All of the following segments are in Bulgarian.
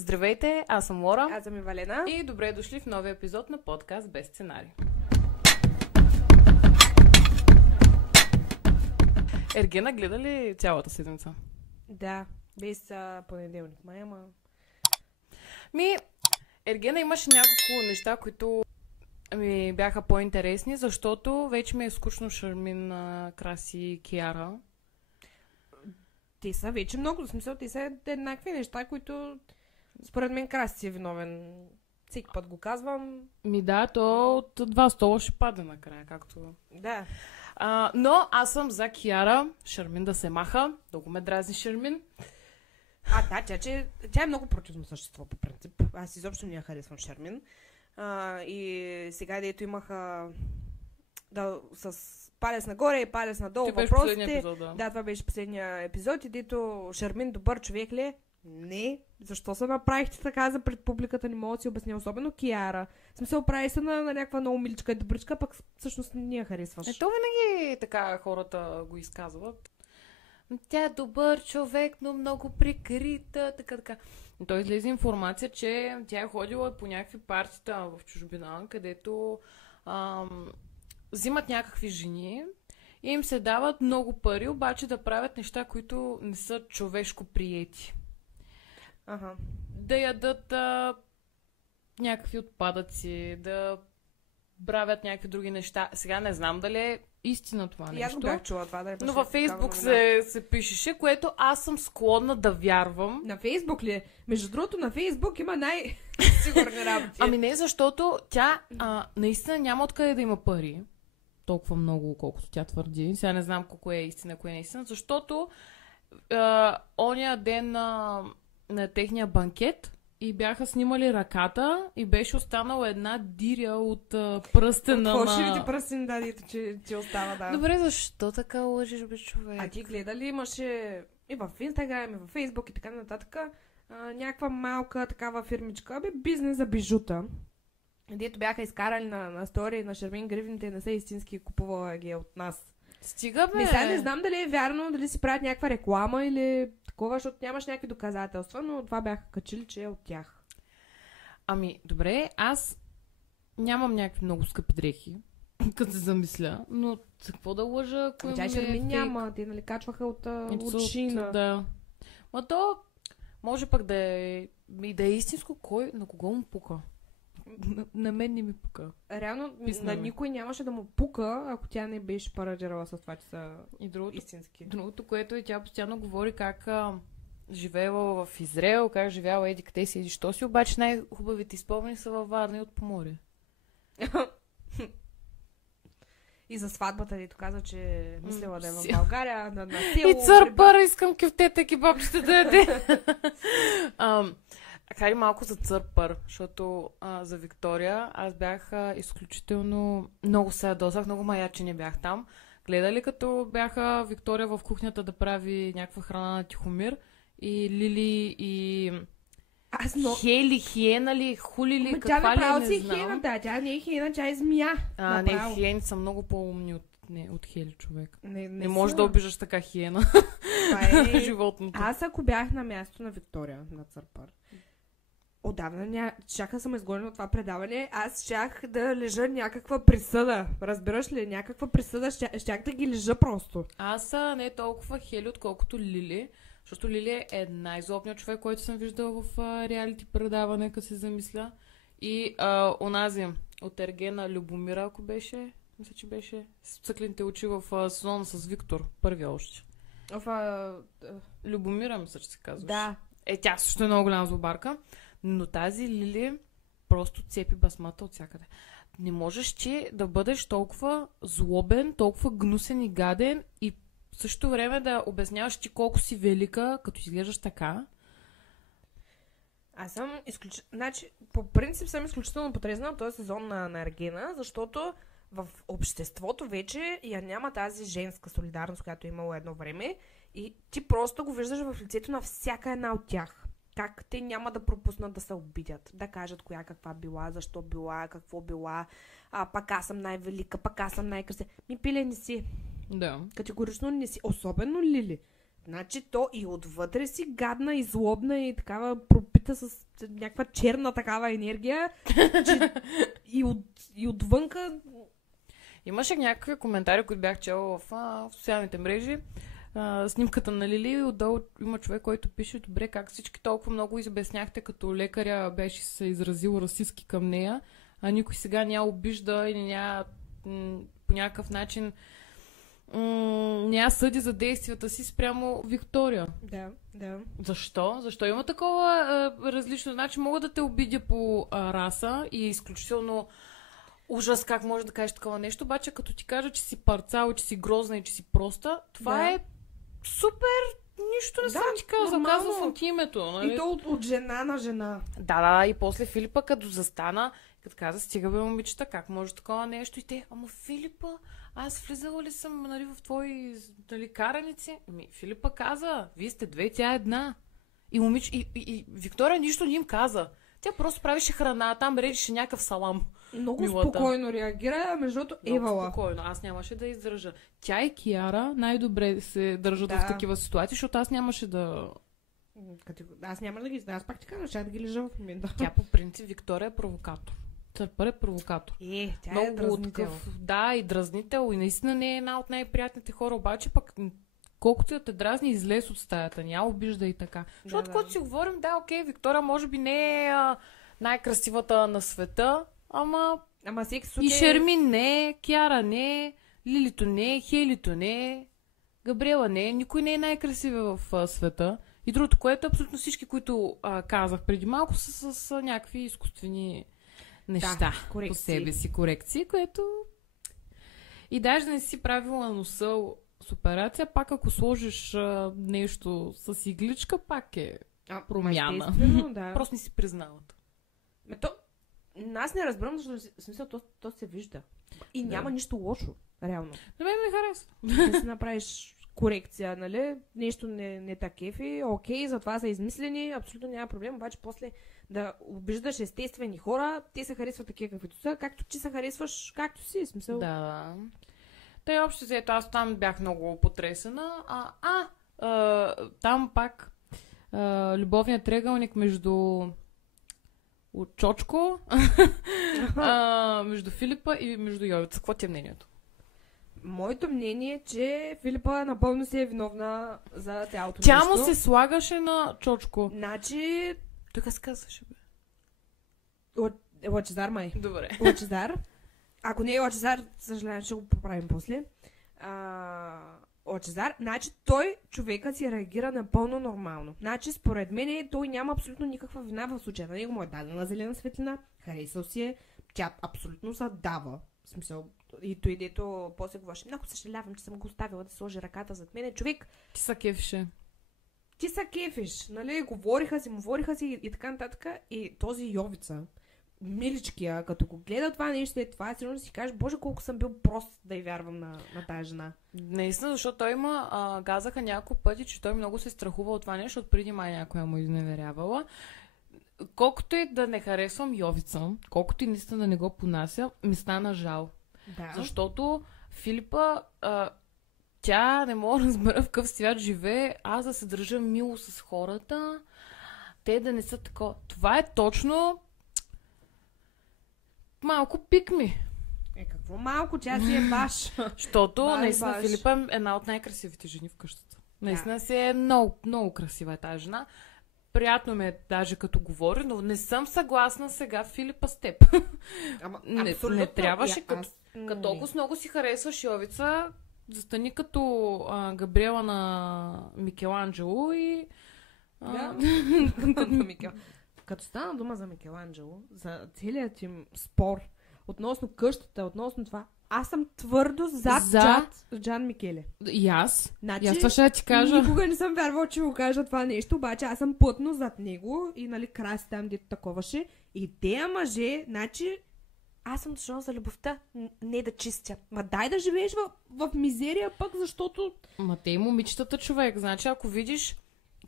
Здравейте, аз съм Лора. Аз съм Валена. И добре дошли в новия епизод на подкаст без сценарий. Ергена гледа ли цялата седмица? Да, без понеделник. Ергена имаше няколко неща, които ми бяха по-интересни, защото вече ми е скучно Шармин, Краси, Киара. Те са вече много, в смисъл, те са еднакви неща, които според мен Краси си е виновен. Всеки път го казвам. Да, то от два стола ще падне накрая, както... Да. Но аз съм за Киара, Шармин да се маха. Много ме дразни Шармин. Да, тя е много противно същество по принцип. Аз изобщо не я харесвам Шармин. И сега, дето имаха с палец нагоре и палец надолу въпросите. Епизод, да, това беше последния епизод. И дето Шармин добър човек ли? Не. Защо се направихте така за пред публиката? Не мога да си обясня. Особено Киара. В смисъл, прави се на някаква много миличка и добричка, пък всъщност не я харесваш. То винаги така хората го изказват. Тя е добър човек, но много прикрита, така. Той излезе информация, че тя е ходила по някакви партита в чужбина, където взимат някакви жени и им се дават много пари, обаче да правят неща, които не са човешко приети. Ага. Да ядат някакви отпадъци, да правят някакви други неща. Сега не знам дали е истина това нещо. Аз го бях чула това, но във Фейсбук се пишеше, което аз съм склонна да вярвам. На Фейсбук ли? Между другото, на Фейсбук има най-сигурни работи. Не, защото тя наистина няма откъде да има пари. Толкова много, колкото тя твърди. Сега не знам колко е истина, кое не е истина, защото ония ден на техния банкет и бяха снимали ръката и беше останала една диря от пръстена на... От фалшивите пръстени, да, дето, че остава, да. Добре, защо така лъжиш, бе, човек? А ти гледа ли, имаше и в Инстаграм, и в Фейсбук и така нататък, някаква малка такава фирмичка, бизнес за бижута, дето бяха изкарали на стори на Шармин гривните, не са истински, купувала ги от нас. Стига, бе! Сега не знам дали е вярно, дали си правят някаква реклама или такова, защото нямаш някакви доказателства, но това бяха качили, че е от тях. Добре, аз нямам някакви много скъпи дрехи, като се замисля, но за какво да лъжа, ако тя Шармин няма, те нали качваха от Шина. Да. То може пък да е истинско, на кого му пука? На мен не ми пука. Реално на никой нямаше да му пука, ако тя не беше парадирала с това, че са истински. Другото, което е, тя постоянно говори как живеела в Израел, как живяла еди къде си, еди що си, обаче най-хубавите спомени са във Варна и от Поморие. И за сватбата дето каза, че мислила да е в България, на село. И църпър, искам кюфтета кебабчета да яде. Хайде малко за църпър, защото за Виктория аз бях изключително много се ядосах, много маяче не бях там. Гледали като бяха Виктория в кухнята да прави някаква храна на Тихомир и Лили и Хели, хиена ли, хули ли, каква ли, не знам. Хиена, да, тя не е хиена, тя е змия. Не, хиени са много по-умни от Хели, човек. Не можеш са. Да обиждаш така хиена. Това е животното. Аз ако бях на място на Виктория, на църпър, отдавна щях да съм изгонена от това предаване, аз щях да лежа някаква присъда. Разбираш ли? Някаква присъда, щях да ги лежа просто. Аз не толкова Хели, отколкото Лили, защото Лили е най-злобният човек, който съм виждала в реалити предаване, като се замисля. И онази от Ергена Любомира, ако беше, мисля, че беше с цъклените очи в сезона с Виктор, първия още. Любомира, мисля, че се казваш. Да. Тя също е много голяма злобарка. Но тази Лили просто цепи басмата от всякъде. Не можеш ти да бъдеш толкова злобен, толкова гнусен и гаден и в същото време да обясняваш ти колко си велика, като изглеждаш така. Аз съм Значи, по принцип съм изключително потресна от този сезон на Ергена, защото в обществото вече я няма тази женска солидарност, която е имало едно време и ти просто го виждаш в лицето на всяка една от тях. Как те няма да пропуснат да се обидят, да кажат коя каква била, защо била, какво била, пак аз съм най-велика, пак аз съм най-красива. Пиле не си. Да. Категорично не си. Особено Лили. Значи то и отвътре си гадна и злобна и такава пропита с някаква черна такава енергия, че и отвънка... Имаше някакви коментари, които бях чела в социалните мрежи. Снимката на Лили и отдолу има човек, който пише: добре, как всички толкова много изобясняхте, като лекаря беше се изразил расистски към нея, а никой сега няма обижда или няма по някакъв начин няма съди за действията си спрямо Виктория. Да. Защо? Защо има такова различно? Значи мога да те обидя по раса и изключително ужас как може да кажеш такова нещо, обаче като ти кажа, че си парцал, че си грозна и че си проста, това е супер, нищо не съм ти казал, казвам ти името. Нали? И то от жена на жена. Да, и после Филипа като застана, като каза: стига бе, момичета, как може такова нещо? И те: ама Филипа, аз влизала ли съм, нали, в твои, нали, караници? Филипа каза: вие сте две, тя е една. И Виктория нищо не им каза. Тя просто правише храна, там режеше някакъв салам. Много милата. Спокойно реагира, между другото евала. Много спокойно, аз нямаше да издържа. Тя и Киара най-добре се държат в такива ситуации, защото аз нямаше да... Аз няма да ги знам, аз пак ти казвам, ще да ги лежа в момента. Тя по принцип, Виктория е провокатор. Търпър е провокатор. Тя много е дразнител. Да, и дразнител, и наистина не е една от най-приятните хора, обаче пък колкото да те дразни, излез от стаята, няма обижда и така. Защото когато си говорим, окей, Виктория може би не е най-красивата на света, ама всеки и Шермин не, Киара не, Лилито не, Хейлито не, Габриела не, никой не е най-красивия в света. И другото, което абсолютно всички, които казах преди малко, са с някакви изкуствени неща по себе си, корекции, което... И даже да не си правила носа с операция, пак ако сложиш нещо с игличка, пак е промяна. Да. Просто не си признават. Аз не разбирам, защото в смисъл то се вижда. И няма нищо лошо, реално. На мен ми харесва. Да си направиш корекция, нали? Нещо не такефи, окей, затова са измислени, абсолютно няма проблем, обаче после да обиждаш естествени хора, те се харесват такива каквито са, както ти се харесваш, както си, смисъл. Да. Тъй общо взето, аз там бях много потресена. Там пак любовният триъгълник между Чочко, между Филипа и между Йовица. Какво ти е мнението? Моето мнение е, че Филипа напълно си е виновна за цялото Тя нещо. му се слагаше на Чочко. Значи... Тук се казваше, бе. Лъчезар май. Добре. Лъчезар. Ако не е Лъчезар, съжалявам, ще го поправим после. Лъчезар, значи той, човека, си реагира напълно нормално. Значи, според мен, той няма абсолютно никаква вина в случая. На него му е дадена зелена светлина, харесал си е, тя абсолютно задава. В смисъл, и той дето после говореше: много съжалявам, че съм го оставила да сложи ръката зад мене. Човек, ти са кефише. Ти са кефиш, нали? Говориха си и така нататък. И този Йовица, миличкия, като го гледа това нещо, това сигурно си кажеш: боже, колко съм бил прост да й вярвам на тази жена. Наистина, защото той газаха няколко пъти, че той много се страхува от това нещо, защото преди май някоя му изневерявала. Колкото и да не харесвам Йовица, колкото и наистина да не го понася, ми стана жал. Да. Защото Филипа, тя не мога да разбера в какъв свят живее, аз да се държа мило с хората, те да не са такова. Това е точно малко пикми. Какво малко, тя си е баш. Защото наистина Филипа е една от най-красивите жени в къщата. Наистина си е много, много красива е тази жена. Приятно ми е даже като говори, но не съм съгласна сега, Филипа, с теб. Не трябваше, като толкова много си харесваш Йовица, застани като Габриела на Микеланджело и... Като стана дума за Микеланджело, за целият им спор относно къщата, относно това, аз съм твърдо зад Джан Микеле. И аз. Значи, аз това ще ти кажа. Никога не съм вярвала, че го кажа това нещо, обаче аз съм плътно зад него и нали краси там, дето таковаше. И тея мъже, значи, аз съм дошла за любовта, не да чистя. Ма дай да живееш в мизерия пък, защото... Ма те и момичетата, човек. Значи, ако видиш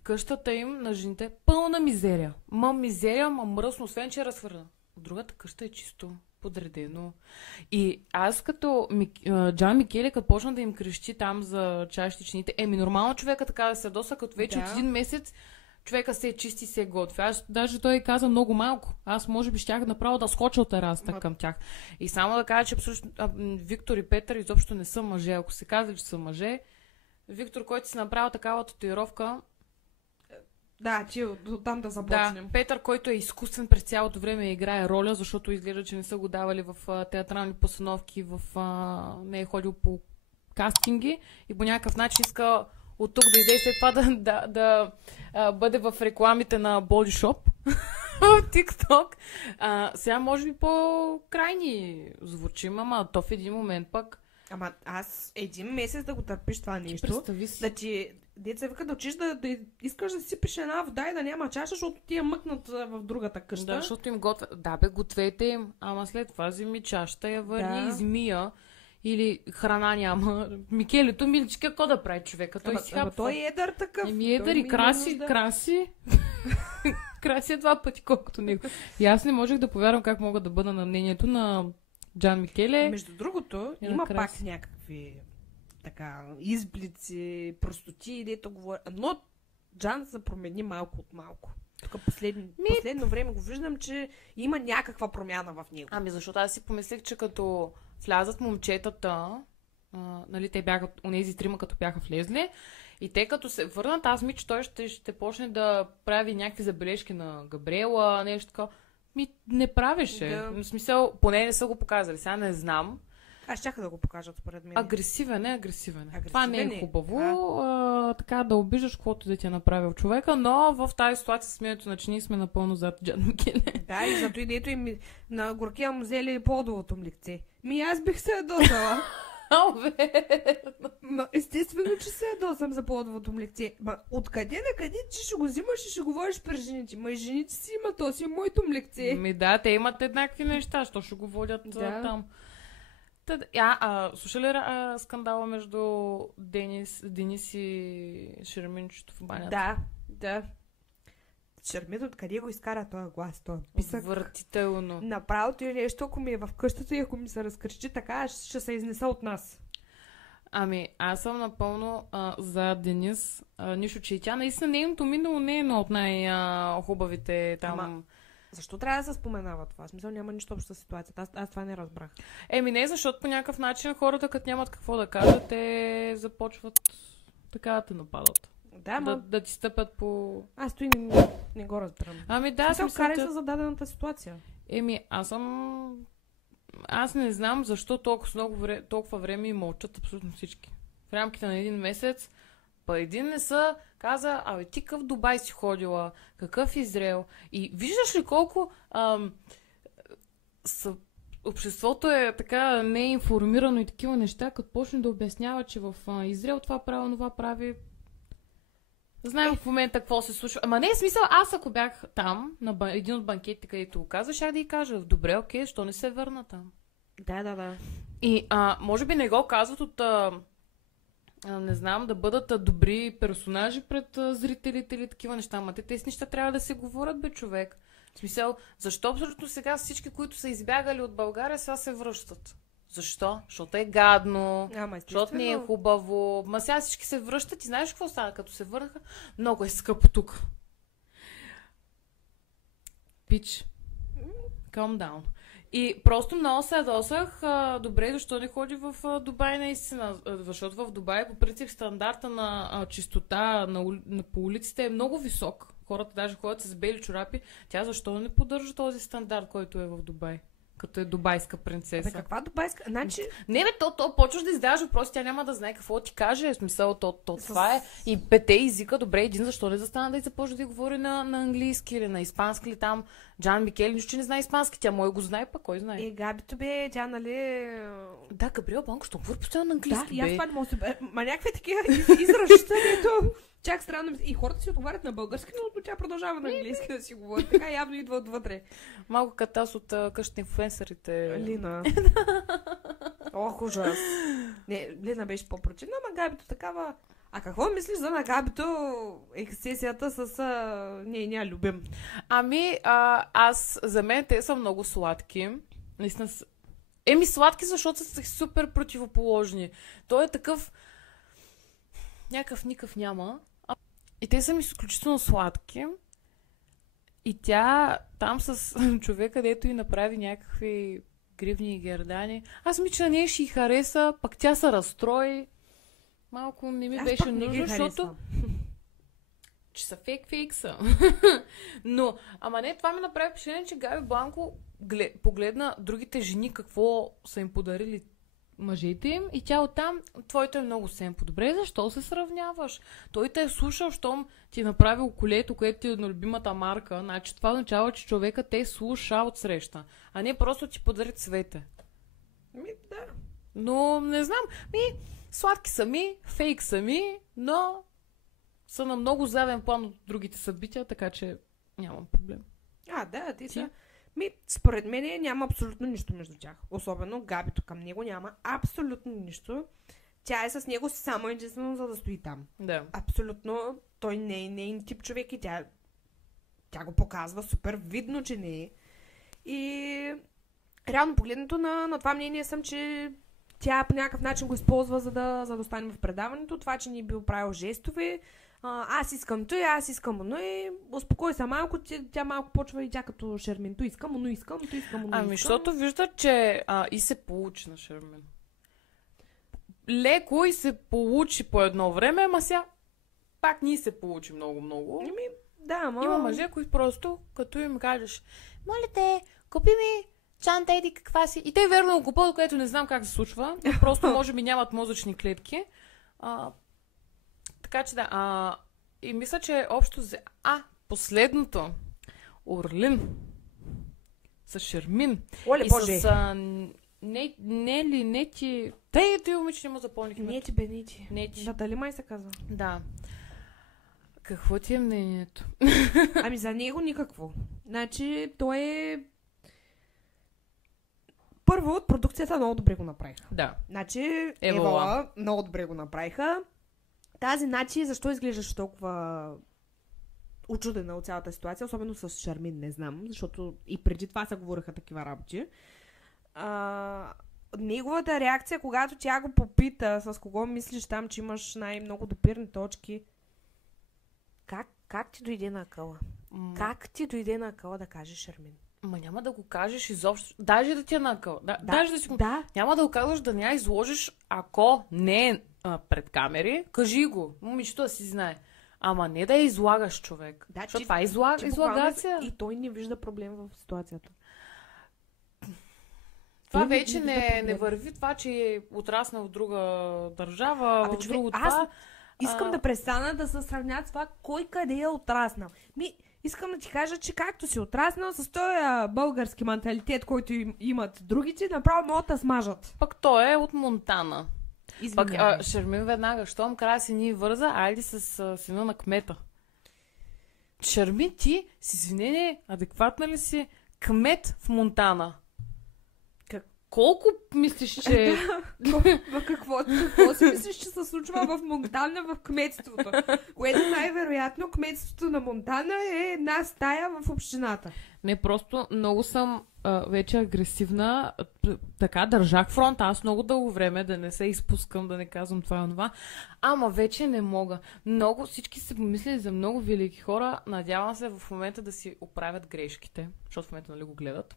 къщата им на жените, пълна мизерия. Мизерия, мръсно, освен че е разхвърлена. Другата къща е чисто. подредено. И аз като Джан Микеле, като почна да им крещи там за чашите чините, нормално човека така да се ядоса, като вече от един месец човека се чисти, се готви. Аз даже той каза много малко. Аз може би щях направо да скоча от терасата към тях. И само да кажа, че абсолютно Виктор и Петър изобщо не са мъже. Ако се казва, че са мъже, Виктор, който си направил такава татуировка. Да, че там да започнем. Да, Петър, който е изкуствен през цялото време играе роля, защото изглежда, че не са го давали в театрални постановки, не е ходил по кастинги и по някакъв начин иска от тук да излезе след това да бъде в рекламите на Body Shop в TikTok. Сега може би по-крайни звучим, ама то в един момент пък. Ама аз един месец да го търпиш това нещо. Представи си. Да ти деца вика да учиш да искаш да си сипиш една вода и да няма чаша, защото ти я мъкнат в другата къща. Да, защото им готвят. Да, бе, гответе им. Ама след това вземи чашата, я върни, измия. Или храна няма. Микелето, миличка, какво да прави човека? Той си хапва. Той е едър такъв. Едър и краси. Краси 2 пъти, колкото него. И аз не можех да повярвам как мога да бъда на мнението на Джан Микеле. Между другото, има пак някакви така изблици, простоти, дето говоря. Но Джан се промени малко от малко. Тук последно време го виждам, че има някаква промяна в него. Защото аз си помислех, че като влязат момчетата, нали, те бяха, онези трима като бяха влезли, и те като се върнат, аз че той ще почне да прави някакви забележки на Габриела, нещо така. Не правеше. Да. В смисъл, поне не са го показали. Сега не знам. Аз щяха да го покажат, според мен. Агресивен. Това не е хубаво. Така да обиждаш каквото да ти е направил човека, но в тази ситуация с сменето на чини сме напълно зад Джан Микеле. Да, и зато идето им на горкия му взели плодовото млекце. Аз бих се ядосала. Естествено, че се ядосам за плодовото млекце. Откъде на къде, че ще го взимаш и ще говориш при жените? И жените си имат, то си моето млекце. Да, те имат еднакви неща, що ще го водят там. Слуша ли скандала между Денис и Шерминчето в банята? Да. Шермин, откъде го изкара този глас, този писък? Въртително. Направото е нещо, ако ми е в къщата и ако ми се разкрещи така, ще се изнеса от нас. Аз съм напълно за Денис. Нищо, че и тя наистина нейното минало не е едно от най-хубавите там. Защо трябва да се споменава това? В смисъл няма нищо общо с ситуацията. Аз това не разбрах. Не, защото по някакъв начин хората, като нямат какво да кажат, те започват така да те нападат. Да ти стъпят по... Аз той не го разбирам. Карай се за дадената ситуация. Аз не знам защо толкова време и мълчат абсолютно всички. В рамките на един месец един не са каза, ти къв Дубай си ходила, какъв Израел. И виждаш ли колко обществото е така неинформирано и такива неща, като почне да обяснява, че в Израел това прави, това прави. Знаем в момента какво се случва. Не е смисъл, аз ако бях там, на един от банкетите, където го казва, щях да й кажа, добре, окей, защо не се върна там? Да. И може би не го казват от... не знам, да бъдат добри персонажи пред зрителите или такива неща. Ама тези неща трябва да се говорят, бе, човек. В смисъл, защо абсолютно сега всички, които са избягали от България, сега се връщат? Защо? Защото е гадно, защото не е хубаво. Сега всички се връщат и знаеш какво става, като се върнаха? Много е скъпо тук. Пич. Calm down. И просто много се ядосах. Добре, защо не ходи в Дубай наистина? Защото в Дубай по принцип стандарта на чистота по улиците е много висок. Хората даже ходят с бели чорапи. Тя защо не поддържа този стандарт, който е в Дубай? Като е дубайска принцеса. Каква дубайска? Не, то почваш да издаваш въпроси, тя няма да знае какво ти каже. В смисъл, това е. И 5 езика, добре, защо не застана да и започне да говори на английски или на испански или там. Джан Микеле нищо, че не знае испански. Тя го знае, пък кой знае. Габито бе, тя нали... Да, Габриел Банко, що говори постоянно на английски, бе. Да, и аз това не мога да се... някакви такива изражища, ето... Чак странно. И хората си отговарят на български, но тя продължава на английски да си говори. Така явно идва отвътре. Малко като аз от къщата инфлуенсърите. Лина. Ох, ужас. Не, Лина беше по-прочина, ама Габито такава... какво мислиш за на Габито ексесията с нейния любим? За мен те са много сладки. Наистина сладки, защото са супер противоположни. Той е такъв някакъв никакъв няма. И те са ми изключително сладки. И тя там с човека, дето и направи някакви гривни и гердани. Аз мисля, че на нея ще й хареса, пък тя се разстрои. Малко не ми беше нужно, защото че са фейк са. Но, ама не, това ми направи впечатление, че Габи Бланко погледна другите жени какво са им подарили мъжете им и тя оттам, твоето е много семпо. Добре, защо се сравняваш? Той те е слушал, щом ти е направил колето, което ти е на любимата марка. Значи това означава, че човека те слуша от среща, а не просто ти подари цвете. Да. Но не знам. Сладки са ми, фейк са ми, но са на много заден план от другите събития, така че нямам проблем. Да, ти са. Според мен няма абсолютно нищо между тях. Особено Габито към него няма абсолютно нищо. Тя е с него само единствено за да стои там. Да. Абсолютно. Той не е нейн тип човек и тя го показва супер видно, че не е. И реално погледнато на това мнение съм, че тя по някакъв начин го използва, за да остане в предаването. Това, че ни е бил правил жестове. Аз искам той, аз искам но и успокой се малко, тя малко почва и тя като Шермин. То искам, но искам, то искам, но искам. Защото вижда, че и се получи на Шермин. Леко и се получи по едно време, ама сега пак ни се получи много-много. Има мъже, които просто, като им кажеш, моля те, купи ми чанта, еди каква си. И те верно го купуват, което не знам как се случва. Просто може би нямат мозъчни клетки. Така че да. И мисля, че общо последното. Орлин. С Шермин. Оле, и Боже. С Нети. Тъй момиче не му запомних. Нети. Да, дали май се казва? Да. Какво ти е мнението? За него никакво. Значи, той е... Първо, от продукцията много добре го направиха. Да. Значи, Евала много добре го направиха. Тази начин, защо изглеждаш толкова учудена от цялата ситуация, особено с Шармин, не знам, защото и преди това се говориха такива работи. Неговата реакция, когато тя го попита с кого мислиш там, че имаш най-много допирни точки, как ти дойде на акъла? Как ти дойде на акъла да кажеш Шармин? Няма да го кажеш изобщо. Даже да ти е на акъл. Даже да си го... Няма да го казваш, да не я изложиш, ако не е пред камери. Кажи го. Момичето да си знае. Ама не да я излагаш, човек. Защото това е излагация. И той не вижда проблем в ситуацията. Това вече не върви. Това, че е отраснал в друга държава, в друго това... Искам да престана да се сравнят с това, кой къде е отраснал. Искам да ти кажа, че както си отраснал с този български менталитет, който имат другите, направо могат да смажат. Пък той е от Монтана. Извинявай. Пък Шермин веднага, щом краси ни върза, айде с сина на кмета. Шермин, ти, с извинение, адекватна ли си кмет в Монтана? Колко мислиш, че... Какво си мислиш, че се случва в Монтана в кметството? Което най-вероятно кметството на Монтана е една стая в общината. Не, просто много съм вече агресивна. Така държах фронт. Аз много дълго време да не се изпускам, да не казвам това и онова. Ама вече не мога. Всички се помислили за много велики хора. Надявам се в момента да си оправят грешките, защото в момента нали го гледат.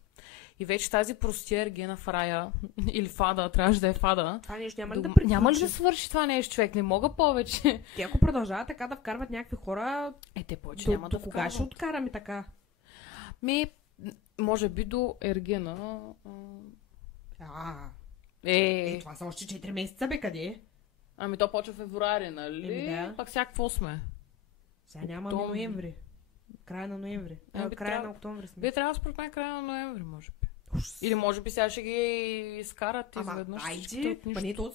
И вече тази простия Ергена Фрая или Фада, трябваше да е Фада. Това нещо няма ли да приключи? Няма ли да свърши това нещо, човек? Не мога повече. Те ако продължават така да вкарват някакви хора, те повече няма да вкарват. Кога ще откараме така? Може би до Ергена. Това са още 4 месеца, бе, къде? То почва в февруари, нали? Да. Пак всякакво сме. Сега няма ноември. Края на ноември. Края на октомври сме. Вие трябва според мен края на ноември, може би. Или може би сега ще ги изкарат изведнъж.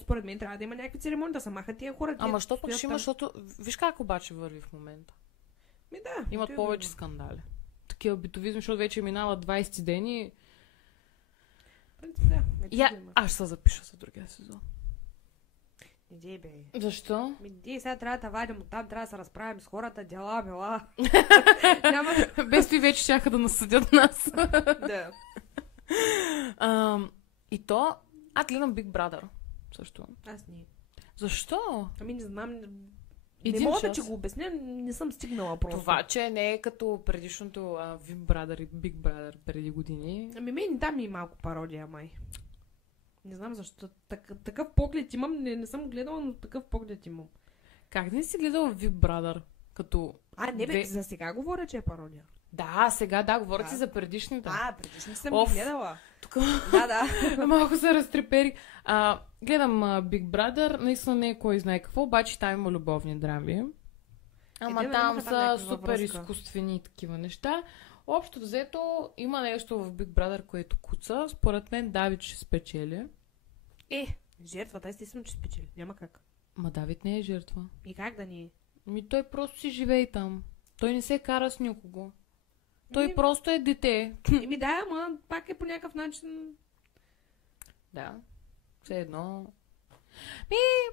Според мен трябва да има някакви церемонии, да се махат тия хора. Ама що пък ще има, защото... Виж как обаче върви в момента. Имат повече скандали. Такива битовизми, защото вече минава 20 дни. Аз ще се запиша за другия сезон. Иди, бе. Защо? Сега трябва да вадим оттам, трябва да се разправим с хората, дела, бела. Без той вече щяха да насъдят нас. Да. И то, аз гледам Big Brother също. Аз не. Защо? Ами не знам. Не Един мога да час. ти го обясня, не съм стигнала просто. Това, че не е като предишното Big Brother и Big Brother преди години. Ами мен там ми е малко пародия, май. Не знам защо. Такъв поглед имам. Не съм гледала, но такъв поглед имам. Как не си гледал Big Brother? Като... Не бе, за сега говоря, че е пародия. Да, сега да, говоря Да. си за предишните. Предишни съм Оф. ги гледала. Тук Да. малко се разтрепери. Гледам Big Brother, наистина не е кой знае какво, обаче там има любовни драми. Ама те, нали, там имаха там са някаква супер връзка. изкуствени и такива неща. Общо взето има нещо в Big Brother, което куца. Според мен Давид ще спечели. Жертвата, естествено, че спечели. Няма как. Ма Давид не е жертва. И как да ни... Той просто си живее там. Той не се кара с никого. Той Еми- просто е дете. Да, ама пак е по някакъв начин... Да. Все едно.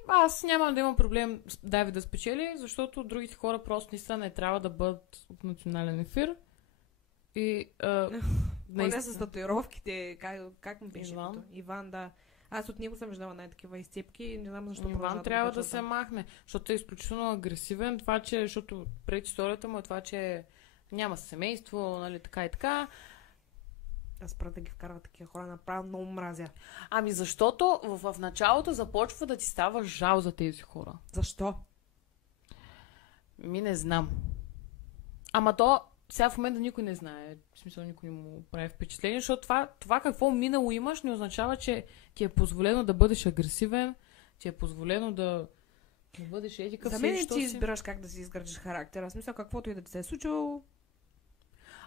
Аз нямам да имам проблем с Давид да спечели, защото другите хора просто наистина не трябва да бъдат в национален ефир. И Поне с татуировките, как му беше? Иван? името? Иван, да. Аз от него съм виждала най-такива изцепки и не знам защо Иван продължават трябва да качват се там. махне, защото е изключително агресивен. Това, че, защото пред историята му е това, че няма семейство, нали, така и така. Аз спра да ги вкарва такива хора, направо много мразя. Ами защото в началото започва да ти става жал за тези хора. Защо? Не знам. Ама то сега в момента никой не знае. В смисъл никой не му прави впечатление, защото това какво минало имаш не означава, че ти е позволено да бъдеш агресивен, ти е позволено да бъдеш За мен ти избираш как да си изградиш характера. В смисъл, каквото и да ти се е случило.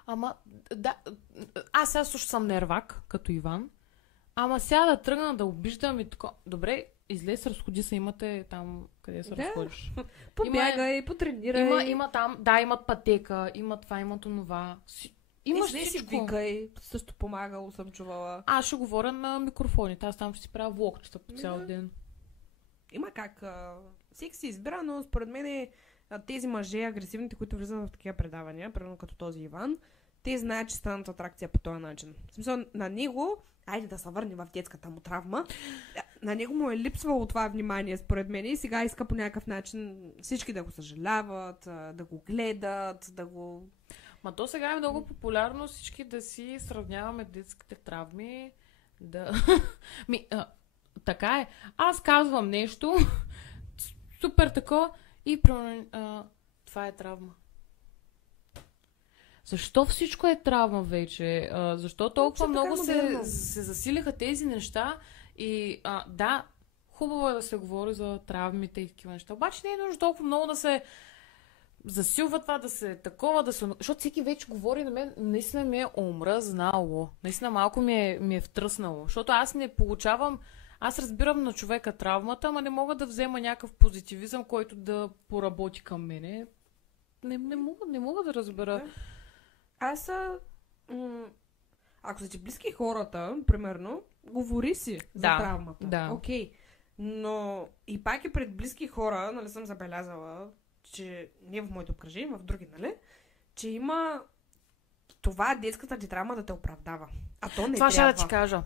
Ама, да, аз сега също съм нервак, като Иван. Ама сега да тръгна да обиждам и така. Добре, излез, разходи се, имате там, къде се Да. разходиш. Побягай, потренирай. Има там, да, имат пътека, има това, има онова. Имаш Излез и всичко. викай. Също помагало съм чувала. Аз ще говоря на микрофоните, аз там ще си правя влогчета по цял Да. ден. Има как. Всеки си избира, но според мен тези мъже, агресивните, които влизат в такива предавания, примерно като този Иван, те знаят, че станат атракция по този начин. В смисъл, на него, айде да се върне в детската му травма, на него му е липсвало това внимание, според мен, и сега иска по някакъв начин всички да го съжаляват, да го гледат, да го... Ма то сега е много популярно всички да си сравняваме детските травми. Да. Така е. Аз казвам нещо, супер тако, и примерно, това е травма. Защо всичко е травма вече? Защо толкова Защото много така е модерно. се засилиха тези неща? И да, хубаво е да се говори за травмите и такива неща. Обаче не е нужно толкова много да се засилва това, да се такова, да се... Защото всеки вече говори на мен, наистина ми е омръзнало. Наистина малко ми е втръснало. Защото аз не получавам... Аз разбирам на човека травмата, ама не мога да взема някакъв позитивизъм, който да поработи към мене. Не мога да разбера. Да. Аз ако са ти близки хората, примерно, говори си за Да, травмата. да. Окей. Но и пак и пред близки хора, нали съм забелязала, че не в моето обкръжение, в други, нали, че има това детската ти травма да те оправдава. А то не Това ще трябва. да ти кажа.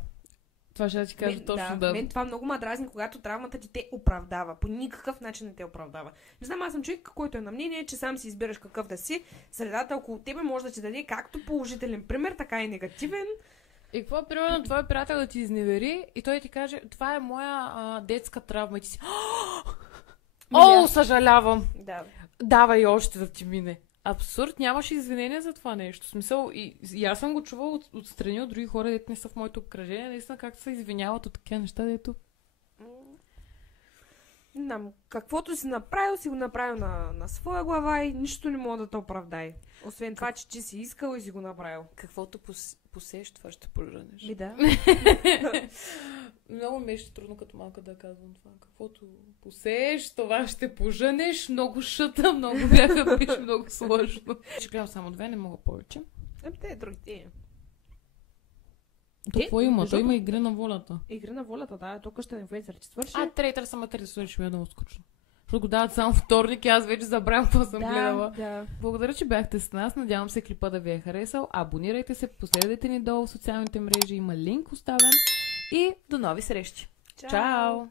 Това ще да ти кажа точно да. Мен това много ма дразни, когато травмата ти те оправдава. По никакъв начин не те оправдава. Не знам, аз съм човек, който е на мнение, че сам си избираш какъв да си. Средата около тебе може да ти даде както положителен пример, така и негативен. И какво, примерно, твой приятел да ти изневери и той ти каже, това е моя детска травма и ти си... О, съжалявам! Да. Давай още да ти мине. Абсурд, нямаше извинение за това нещо. В смисъл, и аз съм го чувала отстрани от други хора, дето не са в моето обкръжение, наистина как се извиняват от такива неща, дето... Каквото си направил, си го направил на своя глава и нищо не мога да те оправдай. Освен това, че ти си искал и си го направил. Каквото посееш, това ще поженеш. Да. Много ми беше трудно като малка да казвам това. Каквото посееш, това ще поженеш. Много шъта, много беше много сложно. Ще гледам само две, не мога повече. Те другите. Какво има? Той има Игри на волята. Игри на волята, да. Тук ще не влезе, че свърши. Трейтър съм материя, ще ми е много скучно. защото го дават само вторник и аз вече забравям какво съм гледала. Да. Благодаря, че бяхте с нас. Надявам се клипа да ви е харесал. Абонирайте се, последвайте ни долу в социалните мрежи. Има линк оставен. И до нови срещи. Чао!